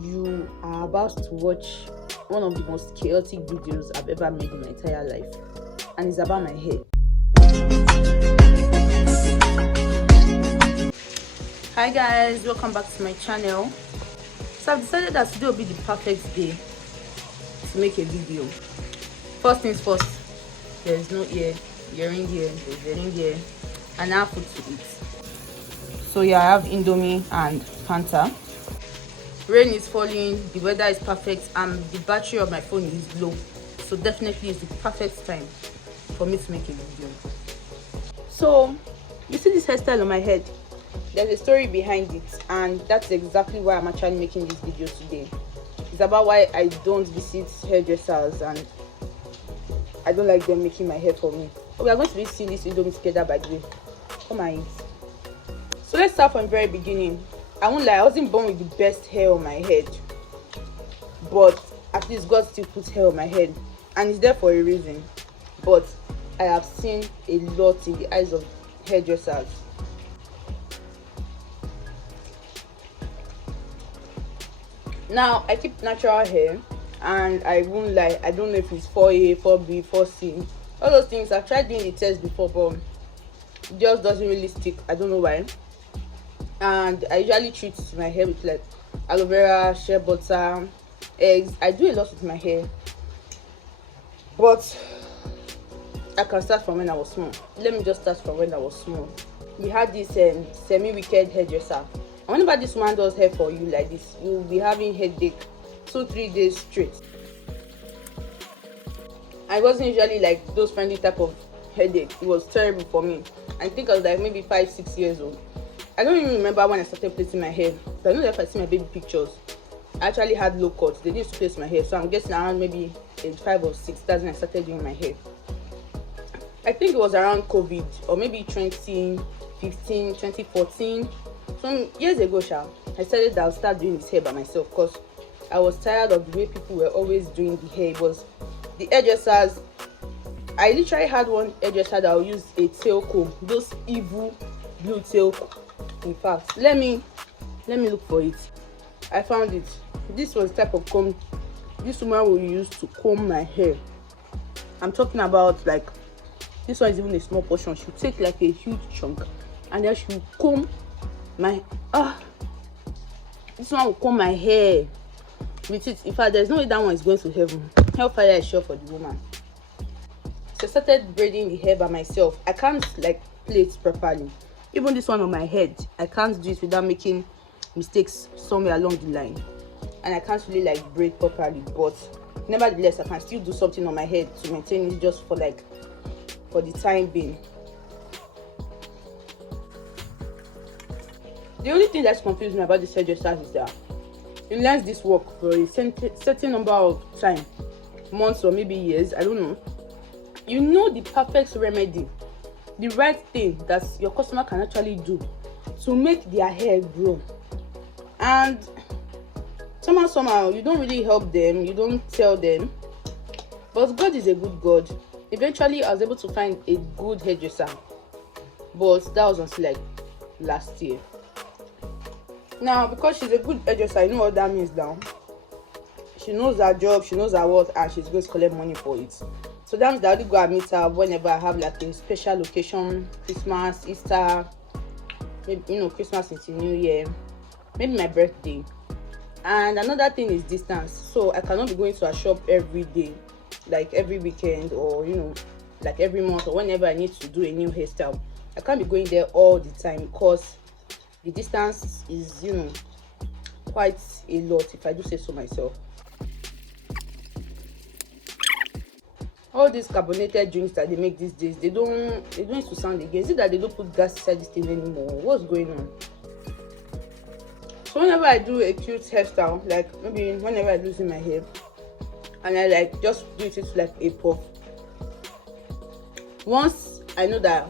You are about to watch one of the most chaotic videos I've ever made in my entire life, and it's about my hair. Hi guys, welcome back to my channel. So I've decided that today will be the perfect day to make a video. First things first, there's no earring here, there's earring here, and I have food to eat. So yeah, I have Indomie and Fanta. Rain is falling, the weather is perfect, and the battery of my phone is low, so definitely it's the perfect time for me to make a video. So you see this hairstyle on my head, there's a story behind it, and that's exactly why I'm actually making this video today. It's about why I don't visit hairdressers and I don't like them making my hair for me. We are going to be seeing this Indomie together, by the way. Come on. So let's start from the very beginning. I won't lie, I wasn't born with the best hair on my head, but at least God still puts hair on my head, and it's there for a reason. But I have seen a lot in the eyes of hairdressers. Now I keep natural hair, and I won't lie, I don't know if it's 4A, 4B, 4C, all those things. I've tried doing the test before, but it just doesn't really stick. I don't know why. And I usually treat my hair with like aloe vera, shea butter, eggs. I do a lot with my hair, but I can start from when I was small. Let me just start from when I was small. We had this semi-wicked hairdresser, and whenever this woman does hair for you like this, you'll be having headache 2-3 days straight. I wasn't usually like those friendly type of headache. It was terrible for me. I think I was like maybe 5-6 years old. I don't even remember when I started placing my hair. So I know that if I see my baby pictures, I actually had low cuts. They didn't place my hair, so I'm guessing around maybe age 5 or 6. That's when I started doing my hair. I think it was around COVID, or maybe 2015, 2014. Some years ago, I decided that I'll start doing this hair by myself, because I was tired of the way people were always doing the hair. It was the hairdressers. I literally had one hairdresser that would use a tail comb, those evil blue tail comb. In fact, let me look for it. I found it. This was the type of comb this woman will use to comb my hair. I'm talking about, like, this one is even a small portion. She'll take like a huge chunk, and then she'll comb my this one will comb my hair with it. In fact, there's no way that one is going to heaven. Hellfire is sure for the woman. So I started braiding the hair by myself. I can't like plait properly. Even this one on my head, I can't do it without making mistakes somewhere along the line, and I can't really like braid properly. But nevertheless, I can still do something on my head to maintain it, just for the time being. The only thing that's confusing me about this hairdresser is that you learn this work for a certain number of time, months or maybe years, I don't know. You know the perfect remedy, the right thing that your customer can actually do to make their hair grow, and somehow you don't really help them, you don't tell them. But God is a good God. Eventually I was able to find a good hairdresser, but that was until like last year. Now, because she's a good hairdresser, I know what that means now. She knows her job, she knows her worth, and she's going to collect money for it. So that means that I only go and meet her whenever I have like a special occasion, Christmas, Easter, maybe, Christmas into New Year, maybe my birthday. And another thing is distance. So I cannot be going to a shop every day, like every weekend, or like every month, or whenever I need to do a new hairstyle. I can't be going there all the time, because the distance is quite a lot, if I do say so myself. All these carbonated drinks that they make these days, they don't used to sound again. Is it that they don't put gas inside this thing anymore? What's going on? So whenever I do a cute hairstyle, like maybe whenever I loosen my hair, and I like just do it into like a puff, once I know that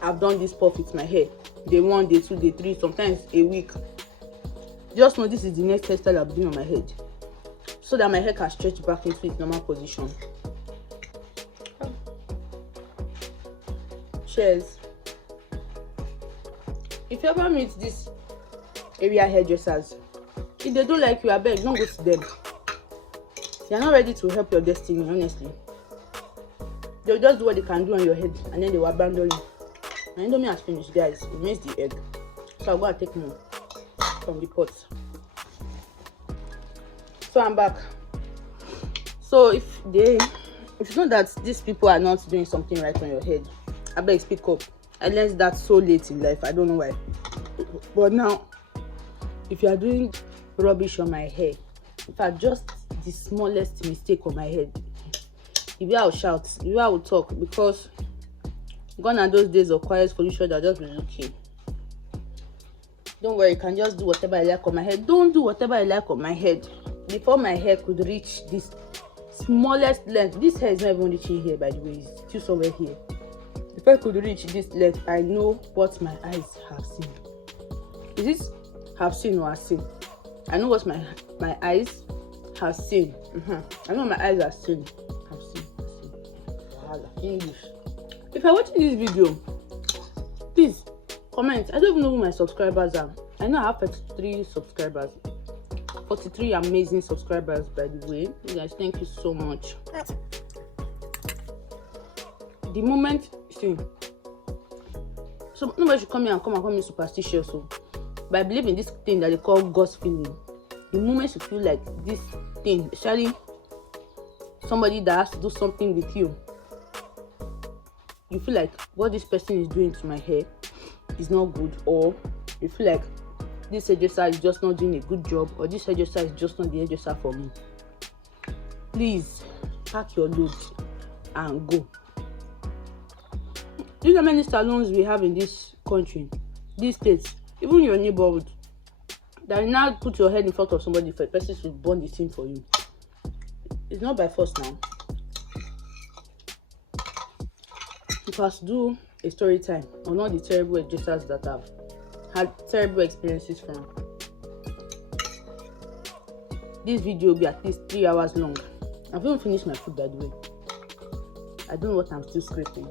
I've done this puff with my hair, day 1, day 2, day 3, sometimes a week, just know this is the next hairstyle I'll be doing on my head, so that my hair can stretch back into its normal position. Cheers. If you ever meet these area hairdressers, If they don't like you, I beg, don't go to them. They are not ready to help your destiny, honestly. They'll just do what they can do on your head and then they will abandon you. My Indomie has finished, guys. It makes the egg. So I'll go and take more from the pot. So I'm back. So if you know that these people are not doing something right on your head, I beg, speak up. I learned that so late in life. I don't know why. But now, if you are doing rubbish on my hair, if I just the smallest mistake on my head, the way I will shout, the way I will talk, because gone are those days of quiet solution that just be looking. Don't worry, you can just do whatever I like on my head. Don't do whatever I like on my head. Before my hair could reach this smallest length, this hair is not even reaching here, by the way, it's still somewhere here. If I could reach this length, I know what my eyes have seen. Is this have seen or have seen? I know what my eyes have seen. I know my eyes have seen. Have seen. English. If you're watching this video, please comment. I don't even know who my subscribers are. I know I have 43 subscribers. 43 amazing subscribers, by the way. You guys, thank you so much. The moment, see, so nobody should come here and call me superstitious. So, but I believe in this thing that they call God's feeling. The moment you feel like this thing, especially somebody that has to do something with you, you feel like what this person is doing to my hair is not good, or you feel like this hairdresser is just not doing a good job, or this hairdresser is just not the hairdresser for me, please pack your load and go. Do you know how many salons we have in this country, these states, even your neighborhood, that you now put your head in front of somebody for a person to burn the thing for you? It's not by force now. You must do a story time on all the terrible hairdressers that have had terrible experiences from. This video will be at least 3 hours long. I've even finished my food, by the way. I don't know what I'm still scraping.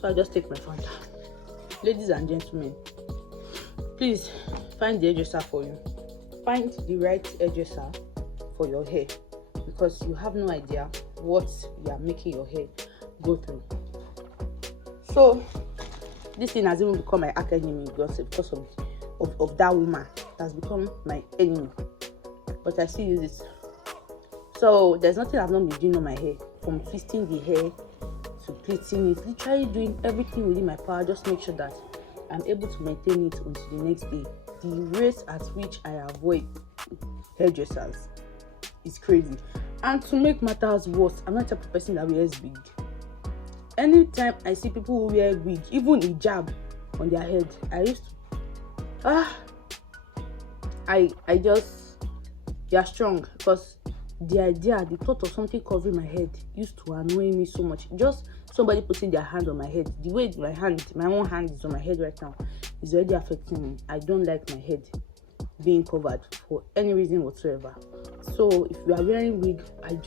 So I just take my Fanta. Ladies and gentlemen, please find the hairdresser for you. Find the right hairdresser for your hair, because you have no idea what you are making your hair go through. So this thing has even become my academy because of that woman. It has become my enemy, but I still use it. So there's nothing I've not been doing on my hair, from twisting the hair to pleating it, literally doing everything within my power, just make sure that I'm able to maintain it until the next day. The rate at which I avoid hairdressers is crazy. And to make matters worse, I'm not the type of person that wears wig. Anytime I see people who wear wig, even hijab on their head, I used to I just, they are strong, because the thought of something covering my head used to annoy me so much. Just somebody putting their hand on my head, the way my own hand is on my head right now, is already affecting me. I don't like my head being covered for any reason whatsoever. So if you are wearing wig, I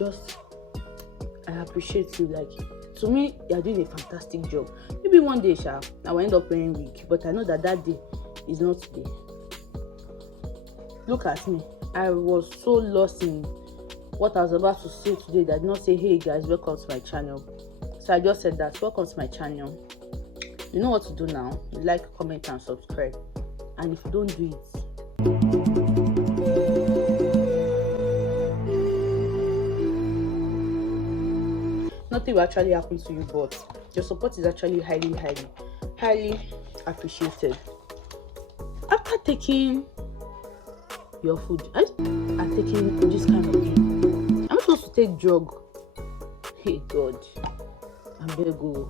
appreciate you. Like, to me, you are doing a fantastic job. Maybe one day, I will end up wearing wig, but I know that day is not today. Look at me. I was so lost in what I was about to say today that I did not say, hey guys, welcome to my channel. So I just said that, welcome to my channel. You know what to do now. You like, comment and subscribe. And if you don't do it, nothing will actually happen to you, but your support is actually highly appreciated. After taking your food, I'm taking this kind of drink. I'm supposed to take drug. Hey God, I'm very good.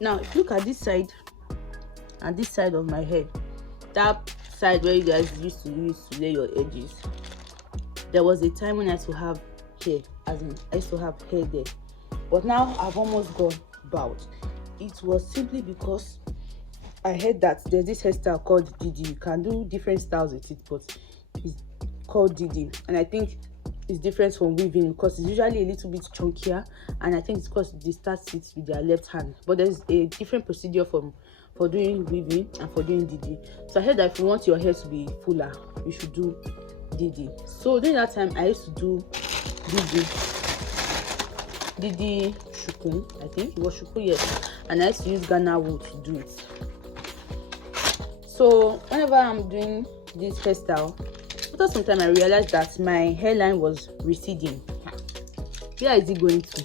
Now if you look at this side and this side of my head, that side where you guys used to use to lay your edges, there was a time when I used to have hair, as in I used to have hair there, but now I've almost gone bald. It was simply because I heard that there's this hairstyle called Didi. You can do different styles with it, but it's called Didi, and I think it's different from weaving because it's usually a little bit chunkier, and I think it's because they start it with their left hand, but there's a different procedure for for doing weaving and for doing Didi. So I heard that if you want your hair to be fuller, you should do Didi. So during that time, I used to do Didi Shuku, I think it was Shuku, yes, and I used to use Ghana wool to do it. So whenever I'm doing this hairstyle, after some time I realized that my hairline was receding. Where is it going to?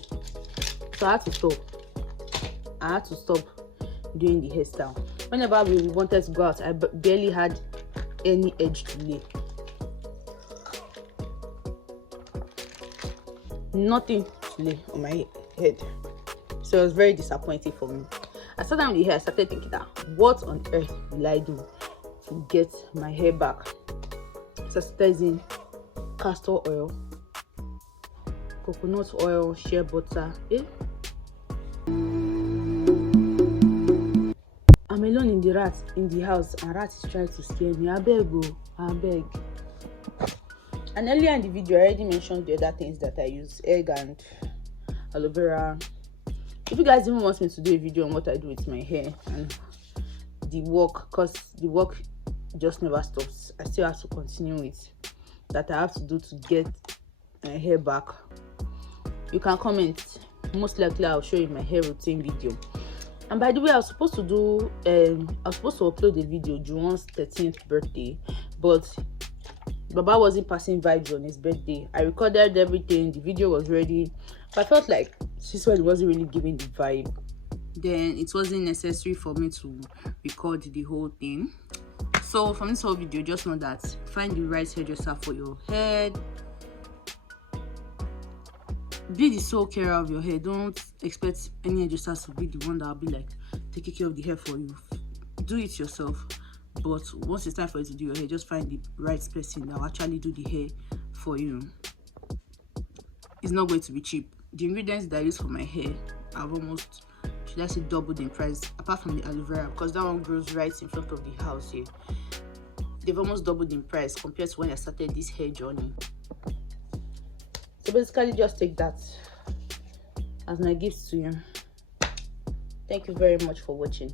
So I had to stop doing the hairstyle. Whenever we wanted to go out, I barely had any edge to lay. Nothing to lay on my head. So it was very disappointing for me. I sat down with the hair, I started thinking that what on earth will I do to get my hair back? So I started using castor oil, coconut oil, shea butter. I'm alone in the house, and rat is trying to scare me. I beg. And earlier in the video, I already mentioned the other things that I use: egg and aloe vera. If you guys even want me to do a video on what I do with my hair and the work, because the work just never stops, I still have to continue with that I have to do to get my hair back, you can comment. Most likely I'll show you my hair routine video. And by the way, I was supposed to upload a video Juwon's 13th birthday, but Baba wasn't passing vibes on his birthday. I recorded everything, the video was ready, but I felt like this one wasn't really giving the vibe. Then it wasn't necessary for me to record the whole thing. So from this whole video, just know that find the right hairdresser for your head. Be the sole carer of your hair. Don't expect any hairdresser to be the one that will be like taking care of the hair for you. Do it yourself. But once it's time for you to do your hair, just find the right person that will actually do the hair for you. It's not going to be cheap. The ingredients that I use for my hair have almost, should I say, doubled in price, apart from the aloe vera, because that one grows right in front of the house here. They've almost doubled in price compared to when I started this hair journey. So basically, just take that as my gift to you. Thank you very much for watching.